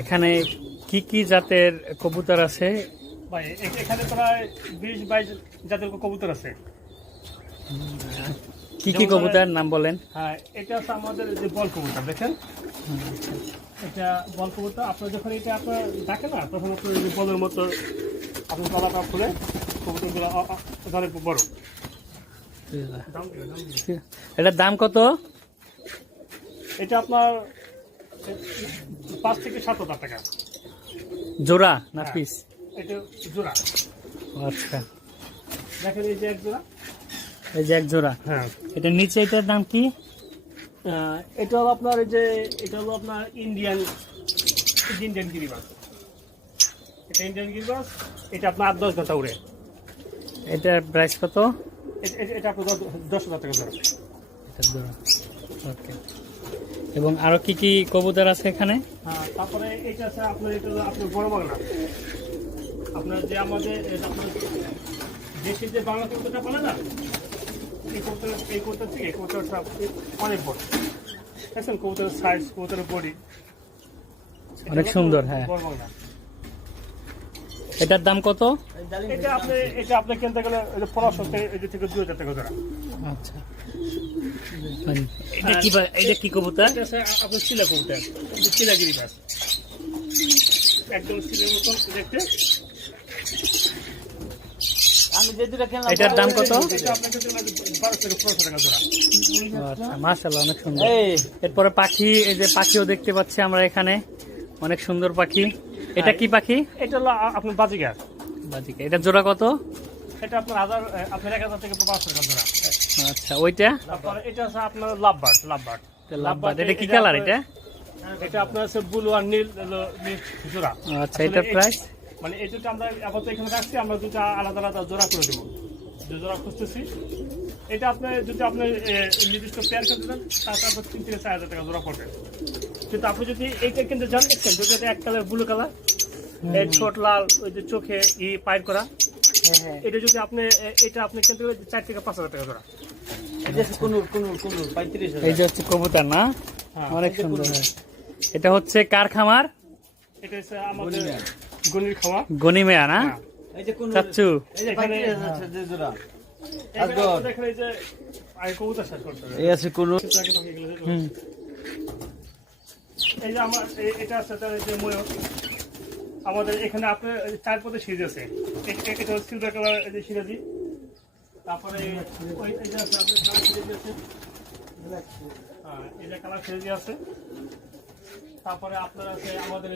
এখানে কি কি জাতের কবুতর আছে? ভাই এখানে প্রায় 20-22 জাতের কবুতর আছে। কি কি কবুতর নাম বলেন? হ্যাঁ, এটা হচ্ছে আমাদের যে বল কবুতর, দেখেন এটা বল কবুতর। আপনার যখন এটা আপনার ডাকে না, তখন আপনার এই বলের মতো আপনি গলাটা খুলে কবুতরগুলো অনেক বড়। এটার দাম কত? এটা আপনার 5 থেকে 7 হাজার টাকা জোড়া না হ্যাঁ। পিস? এটা জোড়া। আচ্ছা, দেখেন এই যে এক জোড়া। এই যে এক জোড়া। হ্যাঁ, এটা নিচে, এটার দাম কি? এটা হলো আপনার এই যে এটা হলো আপনার ইন্ডিয়ান গিরিবাস। এটা ইন্ডিয়ান গিরিবাস। এটা আপনার 8-10 ঘন্টা উড়ে। এটার প্রাইস কত? এটা আপনার 10,000 টাকা জোড়া। এটার জোড়া। ওকে। এবং আরো কি কি কবুতর আছে এখানে? হ্যাঁ, তারপরে এটা আছে আপনার, এটা হলো আপনার বড় বাংলা। আপনার যে আমাদের আপনার দেশের যে বাংলা কবুতরটা বলে না, এই কবুতর থেকে এই কবুতরটা অনেক বড়। দেখছেন কবুতরের সাইজ, কবুতরের বডি অনেক সুন্দর। হ্যাঁ, বড় বাংলা। এটার দাম কত? এটা আপনি কিনতে গেলে 1500 থেকে 2000 টাকা জোড়া। আচ্ছা, এটা কি কবুতর? এটা আছে আপনার চিলা কবুতর, চিলাগিরি গাছ, একদম চিলের মতন দেখতে। এটার দাম কত? এটা আপনাকে 12 থেকে 1500 টাকা জোড়া। আচ্ছা, মাশাআল্লাহ, অনেক সুন্দর। এরপরে পাখি, এই যে পাখিও দেখতে পাচ্ছি আমরা এখানে, অনেক সুন্দর পাখি। এটা কি পাখি? এটা হলো আপনার বাজিগার। বাজিকা। এটা জোড়া কত? এটা আপনার 1000 থেকে 500 টাকা জোড়া। আচ্ছা, ওইটা? তারপরে এটা আছে আপনার লাভবার্ড। লাভবার্ড। এটা কি কালার? এটা আপনার আছে ব্লু আর নীল জোড়া। আচ্ছা, এটার প্রাইস? মানে এই দুটো আমরা আপাতত এখানে রাখছি, আমরা দুটো আলাদা আলাদা জোড়া করে দেবো। জোড়া খুঁজতেছি। এটা আপনার যদি আপনি নির্দিষ্ট পেয়ার কিনতে চান, তাহলে আপনার 3 থেকে 4 হাজার টাকা জোড়া পড়বে। কিন্তু আপনি যদি এইটা কিনতে চান, দেখছেন যদি এটা এক কালার ব্লু কালার, এই ছোট লাল, ওই যে চোখে পায়ের করা, এটা যদি আপনি এটা আপনি কিনতে গেলে 4 থেকে 5 হাজার টাকা জোড়া। এই যে হচ্ছে কবুতর না, অনেক সুন্দর। এটা হচ্ছে কার খামার? এটা হচ্ছে আমাদের গনির খাওয়া। গনিমেয়া না? চাচ্চু। এই যে এখানে দেখেন এই যে আগে কবুতর শেষ করতে হবে। এই যে আমার এটা আছে তার যে ময়ূর। আমাদের এখানে আপনার 4 পথে সিরিজ আছে। এটা হচ্ছে সিলভার কালার, এই যে সিরাজি। তারপরে ওই এই যে আছে আপনার কালার সিরিজ আছে। হ্যাঁ, এই যে কালার সিরিজ আছে। তারপরে আপনার আছে আমাদের